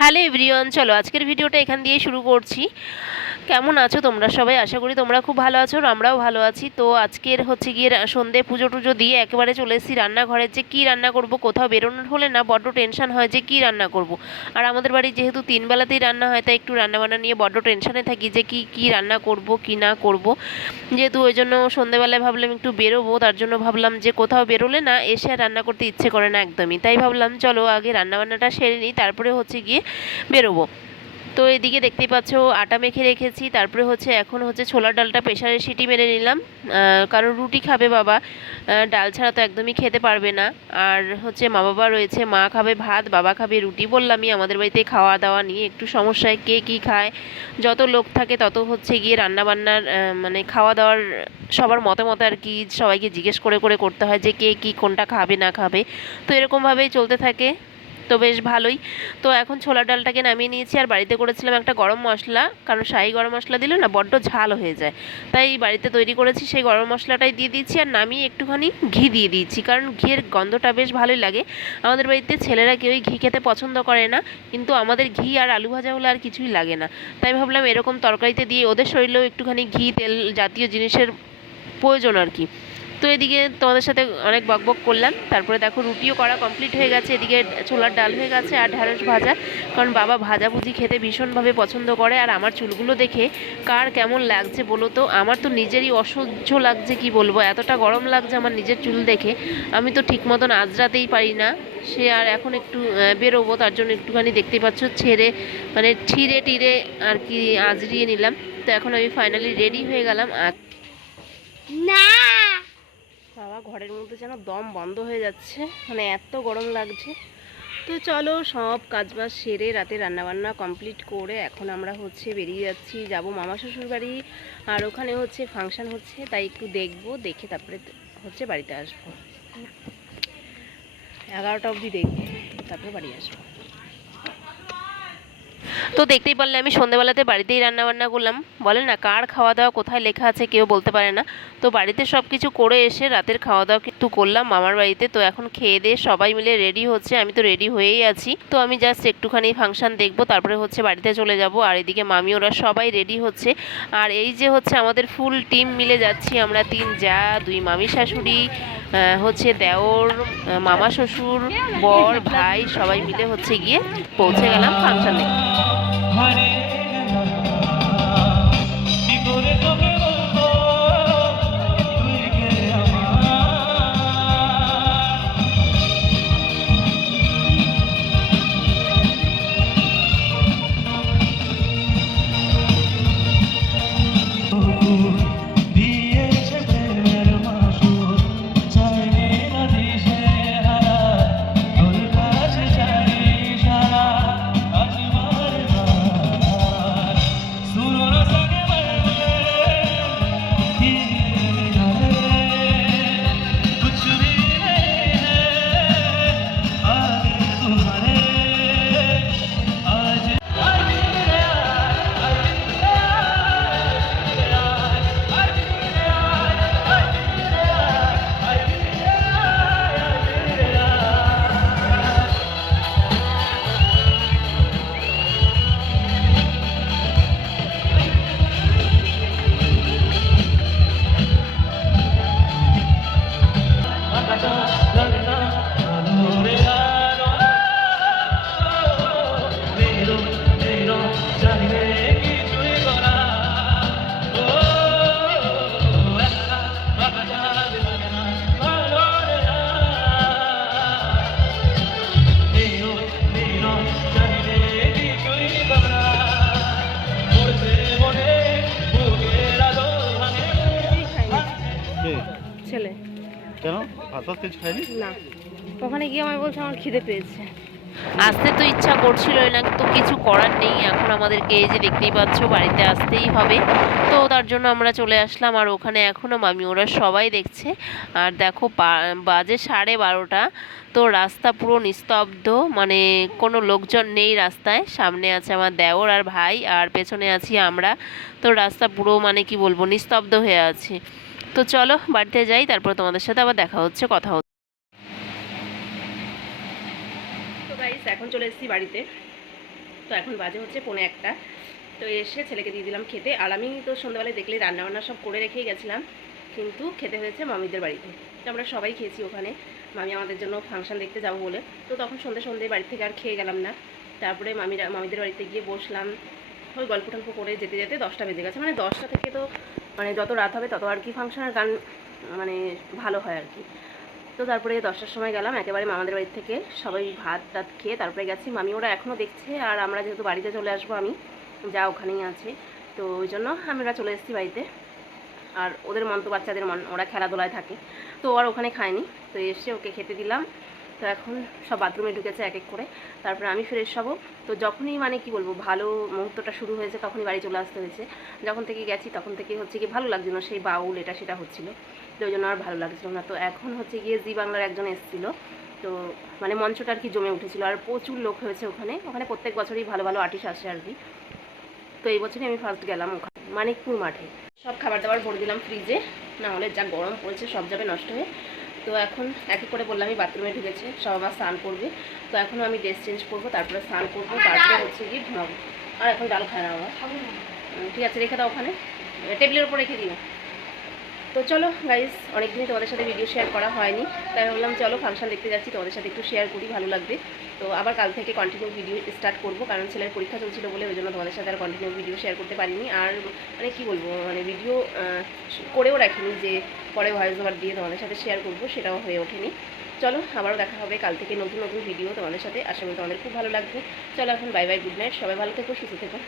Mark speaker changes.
Speaker 1: Hello everyone, চলো আজকের ভিডিওটা এখান দিয়ে শুরু করছি। কেমন আছো তোমরা সবাই? আশা করি তোমরা খুব ভালো আছো আমরাও ভালো আছি। তো আজকের হচ্ছে গিয়ে সন্ধে পুজো টুজো দিয়ে একেবারে চলে এসেছি রান্নাঘরে যে কী রান্না করব, কোথাও বেরোনোর হলে না বড্ড টেনশন হয় যে কী রান্না করব। আর আমাদের বাড়ি যেহেতু তিনবেলাতেই রান্না হয়, তাই একটু রান্নাবান্না নিয়ে বড্ড টেনশনে থাকি যে কী কী রান্না করব, কী না করব। যেহেতু ওই জন্য সন্ধেবেলায় ভাবলাম একটু বেরোবো, তার জন্য ভাবলাম যে কোথাও বেরোলে না এসে রান্না করতে ইচ্ছে করে না একদমই। তাই ভাবলাম চলো আগে রান্নাবান্নাটা সেরে নিই, তারপরে হচ্ছে গিয়ে বেরোবো। তো এদিকে দেখতেই পাচ্ছ আটা মেখে রেখেছি, তারপরে হচ্ছে এখন হচ্ছে ছোলার ডালটা প্রেশারে সিটি মেরে নিলাম। কারণ রুটি খাবে বাবা ডাল ছাড়া তো একদমই খেতে পারবে না। আর হচ্ছে মা বাবা রয়েছে, মা খাবে ভাত, বাবা খাবে রুটি বললামই আমাদের বাড়িতে খাওয়া দাওয়া নিয়ে, একটু সমস্যায় কে কী খায়, যত লোক থাকে তত হচ্ছে গিয়ে রান্নাবান্নার মানে খাওয়া দাওয়ার সবার মতে মতে আর কি সবাইকে জিজ্ঞেস করে করে করতে হয় যে কে কী কোনটা খাবে না খাবে। তো এরকমভাবেই চলতে থাকে। তো বেশ ভালোই। তো এখন ছোলা ডালটাকে নামিয়ে নিয়েছি আর বাড়িতে করেছিলাম একটা গরম মশলা, কারণ শাহি গরম মশলা দিলে না বড্ড ঝাল হয়ে যায়। তাই বাড়িতে তৈরি করেছি সেই গরম মশলাটাই দিয়ে দিয়েছি আর নামিয়ে একটুখানি ঘি দিয়ে দিয়েছি, কারণ ঘিয়ের গন্ধটা বেশ ভালোই লাগে। আমাদের বাড়িতে ছেলেরা কেউই ঘি খেতে পছন্দ করে না, কিন্তু আমাদের ঘি আর আলু ভাজা হলে আর কিছুই লাগে না। তাই ভাবলাম এরকম তরকারিতে দিয়ে ওদের শরীরেও একটুখানি ঘি, তেল জাতীয় জিনিসের প্রয়োজন আর কি। তো এদিকে তোমাদের সাথে অনেক বকবক করলাম। তারপরে দেখো রুটিও করা কমপ্লিট হয়ে গেছে। এদিকে ছোলার ডাল হয়ে গেছে আর ঢ্যাঁড়স ভাজা। কারণ বাবা ভাজা ভাজাভুজি খেতে ভীষণভাবে পছন্দ করে। আর আমার চুলগুলো দেখে কার কেমন লাগছে বলো তো? আমার তো নিজেরই অসহ্য লাগছে, কি বলব? এতটা গরম লাগছে আমার নিজের চুল দেখে। আমি তো ঠিক মতন আজরাতেই পারি না। সে আর এখন একটু বেরোবো, তার জন্য একটুখানি দেখতে পাচ্ছ, ছেড়ে মানে ছিঁড়ে টিরে আর কি আজরিয়ে নিলাম। তো এখন আমি ফাইনালি রেডি হয়ে গেলাম। আর
Speaker 2: না!
Speaker 1: বাবা, ঘরের মধ্যে যেন দম বন্ধ হয়ে যাচ্ছে। মানে এত গরম লাগছে। তো চলো সব কাজবাজ সেরে রাতে রান্নাবান্না কমপ্লিট করে এখন আমরা হচ্ছে বেরিয়ে যাচ্ছি। যাব মামা শ্বশুর বাড়ি, আর ওখানে হচ্ছে ফাংশন হচ্ছে, তাই একটু দেখব, দেখে তারপরে হচ্ছে বাড়িতে আসব। এগারোটা অবধি দেখব, তারপরে বাড়ি আসব। তো দেখতেই পারলে আমি সন্ধেবেলাতে বাড়িতেই রান্নাবান্না করলাম। বলে না, কার খাওয়া দাওয়া কোথায় লেখা আছে কেউ বলতে পারে না। তো বাড়িতে সব কিছু করে এসে রাতের খাওয়া দাওয়া কিন্তু করলাম মামার বাড়িতে। তো এখন খেয়ে দিয়ে সবাই মিলে রেডি হচ্ছে, আমি তো রেডি হয়েই আছি। তো আমি জাস্ট একটুখানি ফাংশন দেখব, তারপরে হচ্ছে বাড়িতে চলে যাব। আর এদিকে মামি, ওরা সবাই রেডি হচ্ছে। আর এই যে হচ্ছে আমাদের ফুল টিম মিলে যাচ্ছি আমরা তিন যা, দুই মামি শাশুড়ি হচ্ছে দেওর, মামা শ্বশুর, বর, ভাই, সবাই মিলে হচ্ছে গিয়ে পৌঁছে গেলাম ফাংশনে।
Speaker 3: ভাত কিছু খাইনি
Speaker 1: না। ওখানে গিয়ে আমায় বলছে আমার খিদে পেয়েছে। আসতে তো ইচ্ছা করছিলই না তো কিছু করার নেই। এখন আমাদেরকে এই যে দেখতেই পাচ্ছ বাড়িতে আসতেই হবে। তো তার জন্য আমরা চলে আসলাম আর ওখানে এখনও মামি ওরা সবাই দেখছে। আর দেখো বা- বাজে সাড়ে বারোটা। তো রাস্তা পুরো নিস্তব্ধ মানে কোনো লোকজন নেই রাস্তায়। সামনে আছে আমার দেওর আর ভাই আর পেছনে আছি আমরা। তো রাস্তা পুরো মানে কি বলব নিস্তব্ধ হয়ে আছে। তো চলো, বাড়িতে যাই, তারপর তোমাদের সাথে আবার দেখা হচ্ছে, কথা হচ্ছে। তো গাইস এখন চলে এসেছি বাড়িতে।
Speaker 2: তো এখন বাজে হচ্ছে পৌনে একটা। তো এসে ছেলেকে দিয়ে দিলাম খেতে। আর আমি তো সন্ধ্যাবেলায় দেখলে রান্নাবান্না সব করে রেখেই গেছিলাম। কিন্তু খেতে হয়েছে মামিদের বাড়িতে। তো আমরা সবাই খেয়েছি ওখানে। মামি আমাদের জন্য ফাংশন দেখতে যাব বলে। তো তখন সন্ধ্যে সন্ধ্যে বাড়ি থেকে আর খেয়ে গেলাম না। তারপরে মামিরা, মামিদের বাড়িতে গিয়ে বসলাম। ওই গল্প টল্প করে যেতে যেতে দশটা বেজে গেছে। মানে দশটা থেকে তো মানে যত রাত হবে তত আর কি ফাংশনের গান মানে ভালো হয় আর কি। তো তারপরে দশটার সময় গেলাম, একেবারে মামাদের বাড়ি থেকে সবাই ভাত টাত খেয়ে তারপরে গেছি। মামি ওরা এখনও দেখছে আর আমরা যেহেতু বাড়িতে চলে আসব আমি, যা ওখানেই আছে। তো ওই জন্য আমরা চলে এসেছি বাড়িতে। আর ওদের মন তো বাচ্চাদের মন, ওরা খেলাধুলায় থাকে। তো আর ওখানে খায়নি। তো এসে ওকে খেতে দিলাম। তো এখন সব বাথরুমে ঢুকেছে এক এক করে। তারপরে আমি ফ্রেশ হব। তো যখনই মানে কি বলব, ভালো মুহূর্তটা শুরু হয়েছে তখনই বাড়ি চলে আসতে হয়েছে। যখন থেকে গেছি তখন থেকে হচ্ছে কি ভালো লাগছিল সেই বাউল এটা সেটা হচ্ছিল। তো ওই জন্য আর ভালো লাগছিল না। তো এখন হচ্ছে গিয়ে জি বাংলার একজন এসেছিল। তো মানে মঞ্চটা আর কি জমে উঠেছিল। আর প্রচুর লোক হয়েছে ওখানে। ওখানে প্রত্যেক বছরই ভালো ভালো আর্টিস্ট আসে আর কি। তো এই বছরই আমি ফার্স্ট গেলাম ওখানে মানিকপুর মাঠে সব খাবার দাবার ভরে দিলাম ফ্রিজে না হলে যা গরম পড়েছে সব যাবে নষ্ট হয়ে। তো এখন এক করে বললাম আমি বাথরুমে ঢুকেছে সব আবার স্নান করবে। তো এখনও আমি ড্রেস চেঞ্জ করব তারপরে স্নান করব তারপরে হচ্ছে গিয়ে ঘুমাবো। আর এখন ডাল খায় না আবার ঠিক আছে রেখে দাও ওখানে। টেবিলের উপর রেখে দিও। তো চলো গাইজ অনেকদিনই তোমাদের সাথে ভিডিও শেয়ার করা হয়নি। তাই ভাবলাম, চলো ফাংশন দেখতে যাচ্ছি, তোমাদের সাথে একটু শেয়ার করি, ভালো লাগবে। তো আবার কাল থেকে কন্টিনিউ ভিডিও স্টার্ট করব, কারণ ছেলের পরীক্ষা চলছিল বলে ওই জন্য তোমাদের সাথে আর কন্টিনিউ ভিডিও শেয়ার করতে পারিনি। আর মানে কি বলব মানে ভিডিও করেও রাখিনি যে পরে ভয়েস ওভার দিয়ে তোমাদের সাথে শেয়ার করব, সেটাও হয়ে ওঠেনি। চলো, আবারও দেখা হবে কাল থেকে নতুন নতুন ভিডিও তোমাদের সাথে। আশা করি তোমাদের খুব ভালো লাগবে। চলো এখন বাই বাই গুড নাইট সবাই ভালো থেকো, সুস্থ থেকো।